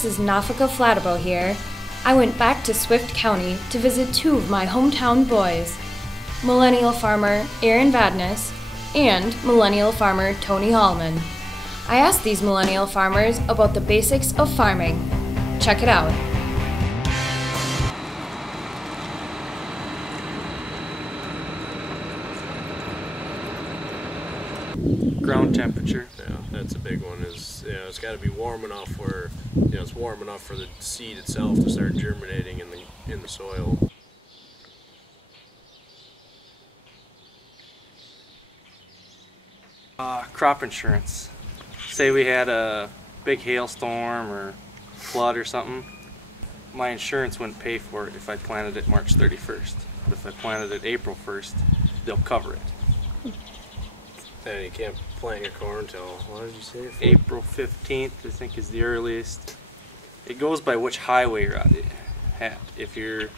this is Nafaka Flatabo here. I went back to Swift County to visit two of my hometown boys, millennial farmer Aaron Vadnais and millennial farmer Tony Hallman. I asked these millennial farmers about the basics of farming. Check it out. Ground temperature. Yeah, that's a big one. It's got to be warm enough where it's warm enough for the seed itself to start germinating in the soil. Crop insurance. Say we had a big hailstorm or flood or something, my insurance wouldn't pay for it if I planted it March 31st. But if I planted it April 1st, they'll cover it. And you can't plant your corn until, what did you say? April 15th, I think, is the earliest. It goes by which highway you're at. If you're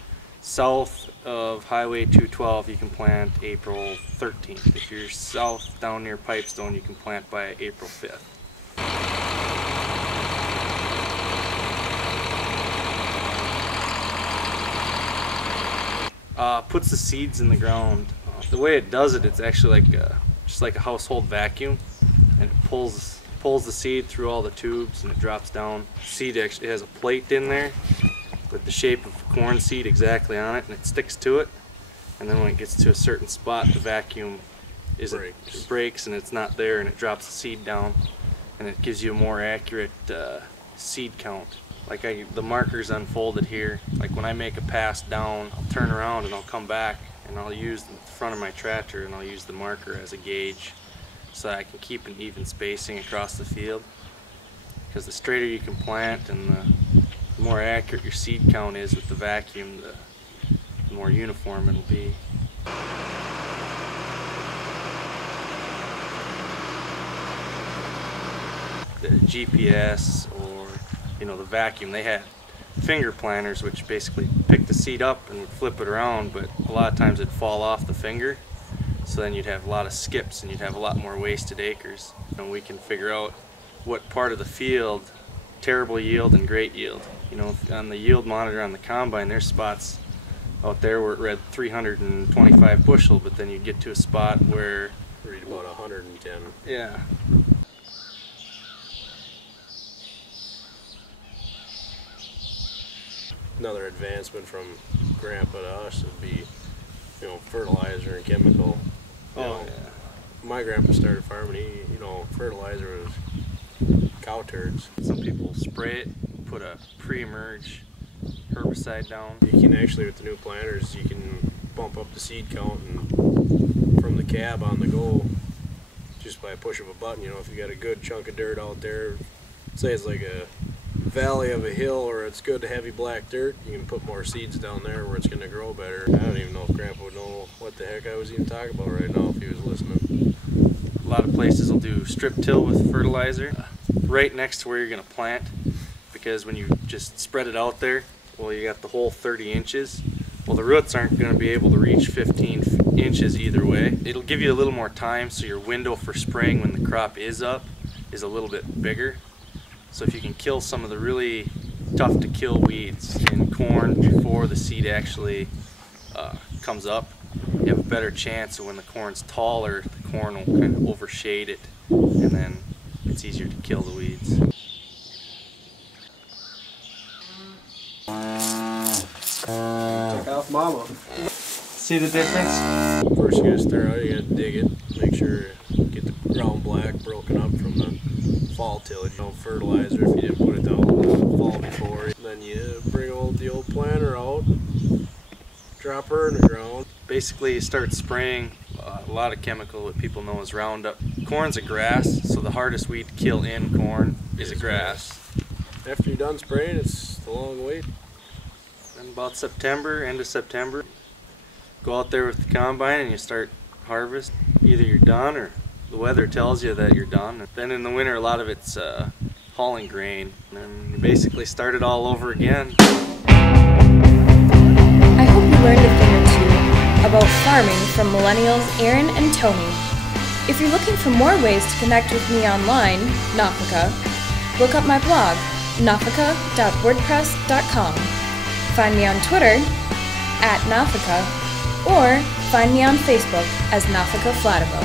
south of Highway 212, you can plant April 13th. If you're south down near Pipestone, you can plant by April 5th. Puts the seeds in the ground. The way it does it, it's actually like just like a household vacuum, and it pulls the seed through all the tubes and it drops down. The seed actually has a plate in there with the shape of corn seed exactly on it, and it sticks to it, and then when it gets to a certain spot, the vacuum breaks and it's not there, and it drops the seed down, and it gives you a more accurate seed count. Like the markers unfolded here, like when I make a pass down, I'll turn around and I'll come back and I'll use the front of my tractor and I'll use the marker as a gauge so that I can keep an even spacing across the field. Because the straighter you can plant and the more accurate your seed count is with the vacuum, the more uniform it'll be. The GPS or the vacuum, they had finger planters which basically pick the seed up and would flip it around, but a lot of times it'd fall off the finger, so then you'd have a lot of skips and you'd have a lot more wasted acres. And we can figure out what part of the field, terrible yield and great yield. On the yield monitor on the combine, there's spots out there where it read 325 bushel, but then you get to a spot where read about 110. Yeah. Another advancement from Grandpa to us would be, fertilizer and chemical. Yeah. My grandpa started farming. Fertilizer was cow turds. Some people spray it, put a pre-emerge herbicide down. You can actually, with the new planters, you can bump up the seed count and from the cab on the go just by a push of a button. If you got a good chunk of dirt out there, say it's like a valley of a hill or it's good heavy black dirt, you can put more seeds down there where it's going to grow better. I don't even know if Grandpa would know what the heck I was even talking about right now if he was listening. A lot of places will do strip till with fertilizer right next to where you're going to plant, because when you just spread it out there, well, you got the whole 30 inches. Well, the roots aren't going to be able to reach 15 inches either way. It'll give you a little more time, so your window for spraying when the crop is up is a little bit bigger. So if you can kill some of the really tough to kill weeds in corn before the seed actually comes up, you have a better chance of when the corn's taller, the corn will kind of overshade it, and then it's easier to kill the weeds. Take off mama. See the difference? First you gotta start out, you gotta dig it, make sure you get the ground black broken up from the fall tillage. Fertilizer if you didn't put it down the fall before. And then you bring the old planter out, drop her in the ground. Basically you start spraying a lot of chemical that people know as Roundup. Corn's a grass, so the hardest weed to kill in corn is a grass. After you're done spraying, it's a long wait. Then about September, end of September, go out there with the combine and you start harvest. Either you're done or the weather tells you that you're done. Then in the winter, a lot of it's hauling grain, and you basically start it all over again. I hope you learned a thing or two about farming from millennials Aaron and Tony. If you're looking for more ways to connect with me online, Nafaka, look up my blog, nafaka.wordpress.com. Find me on Twitter @Nafaka, or find me on Facebook as Nafaka Flatibo.